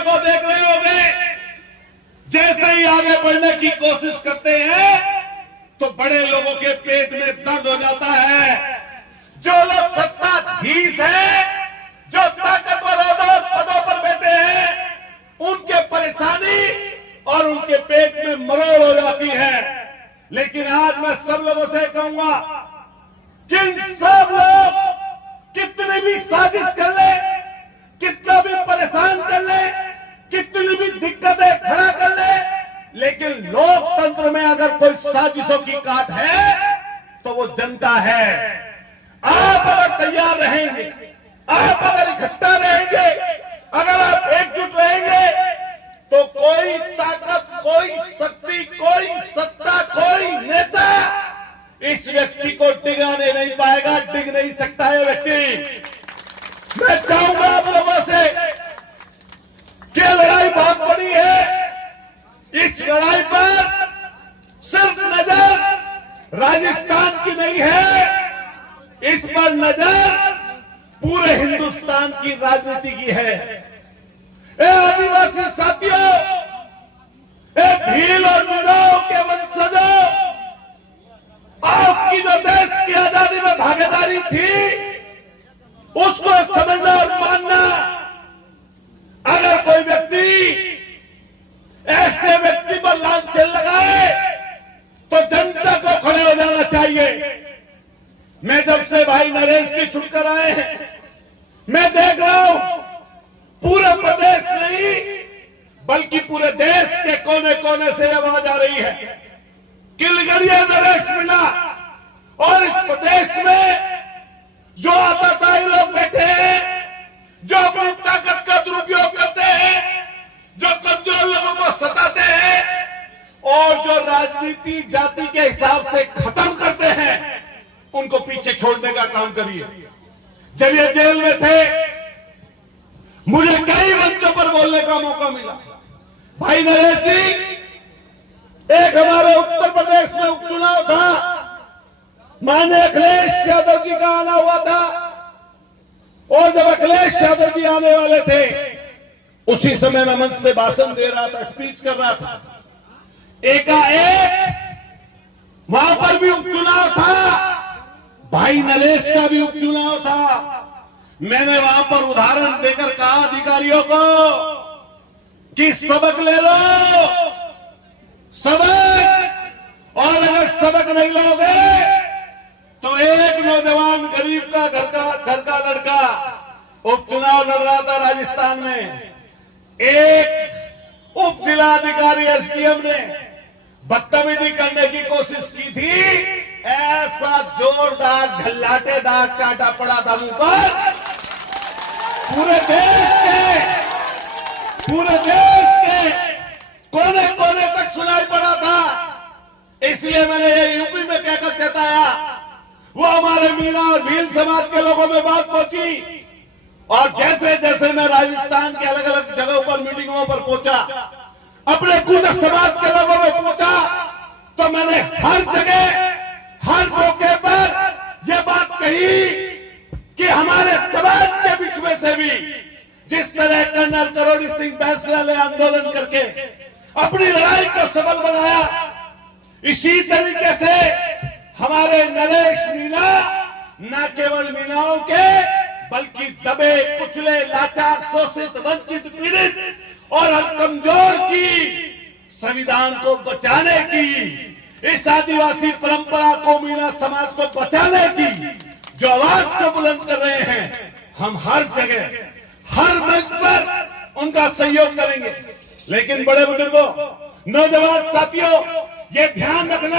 मीना को देख रहे होंगे, जैसे ही आगे बढ़ने की कोशिश करते हैं तो बड़े लोगों के पेट में दर्द हो जाता है। जो लोग सत्ताधीश हैं, जो ताकतवर पदों पर बैठे हैं, उनके परेशानी और उनके पेट में मरोड़ हो जाती है। लेकिन आज मैं सब लोगों से कहूंगा कि सब लोग कितनी भी साजिश कर ले, कितना भी परेशान कर ले, कितनी भी दिक्कतें खड़ा कर ले, लेकिन लोकतंत्र में अगर कोई साजिशों की काट है तो वो जनता है। आप अगर तैयार रहेंगे, आप अगर इकट्ठा रहेंगे, अगर आप एकजुट रहेंगे, तो कोई ताकत, कोई शक्ति, कोई सत्ता, कोई नेता इस व्यक्ति को डिगाने नहीं पाएगा, डिग नहीं सकता है व्यक्ति। मैं चाहूंगा आप लोगों से कि लड़ाई बहुत बड़ी है। इस लड़ाई पर सिर्फ नजर राजस्थान की नहीं है, इस पर नजर पूरे हिंदुस्तान की राजनीति की है। ए आदिवासी साथियों, ए भील और मीणाओं के वंशजों, आपकी जो देश की आजादी में भागीदारी थी, उसको समझना और मानना। अगर कोई व्यक्ति ऐसे व्यक्ति पर लांछन लगाए तो जनता को खड़े हो जाना चाहिए। मैं जब से भाई नरेश जी छुटकर आए हैं, मैं देख रहा हूं पूरे प्रदेश नहीं बल्कि पूरे देश के कोने कोने से आवाज आ रही है कि लिगड़िया नरेश मिला। और इस प्रदेश में जो आताताई लोग बैठे हैं, जो अपनी ताकत का दुरुपयोग करते हैं, जो कमजोर लोगों को सताते हैं और जो राजनीति जाति के हिसाब से खत्म करते हैं, उनको पीछे छोड़ने का काम करिए। जब ये जेल में थे, मुझे कई मंचों पर बोलने का मौका मिला। भाई नरेश जी, एक हमारे उत्तर प्रदेश में उपचुनाव था, माननीय अखिलेश यादव जी का आना हुआ था, और जब अखिलेश यादव जी आने वाले थे, उसी समय मैं मंच से भाषण दे रहा था, स्पीच कर रहा था। एकाएक वहां पर भी उपचुनाव था, भाई नरेश का भी उपचुनाव था। मैंने वहां पर उदाहरण देकर कहा अधिकारियों को कि सबक ले लो, सबक। और अगर सबक नहीं लोगे तो एक नौजवान गरीब का घर का लड़का उपचुनाव लड़ रहा था राजस्थान में, एक उप जिलाधिकारी एसडीएम ने बदतमीजी करने की कोशिश की थी। ऐसा जोरदार झल्लाटेदार चाटा पड़ा था मुंह पर। पूरे देश के कोने कोने तक सुनाई पड़ा था। इसलिए मैंने ये यूपी में कहकर चेताया, वो हमारे मीणा और भील समाज के लोगों में बात पहुंची। और जैसे जैसे मैं राजस्थान के अलग अलग जगहों पर मीटिंगों पर पहुंचा, अपने गुर्जर समाज के लोगों में पहुंचा, तो मैंने हर जगह हर मौके पर यह बात कही कि हमारे समाज के बीच में से भी जिस तरह कर्नल करोड़ी सिंह बैसला ने आंदोलन करके अपनी लड़ाई को सफल बनाया, इसी तरीके से हमारे नरेश मीणा न केवल मीणाओं के बल्कि दबे कुचले लाचार शोषित वंचित पीड़ित और कमजोर की संविधान को बचाने की, इस आदिवासी परंपरा को, मीणा समाज को बचाने की जो आवाज को बुलंद कर रहे हैं, हम हर जगह हर मंच पर उनका सहयोग करेंगे। लेकिन बड़े बुजुर्गों, नौजवान साथियों, ये ध्यान रखना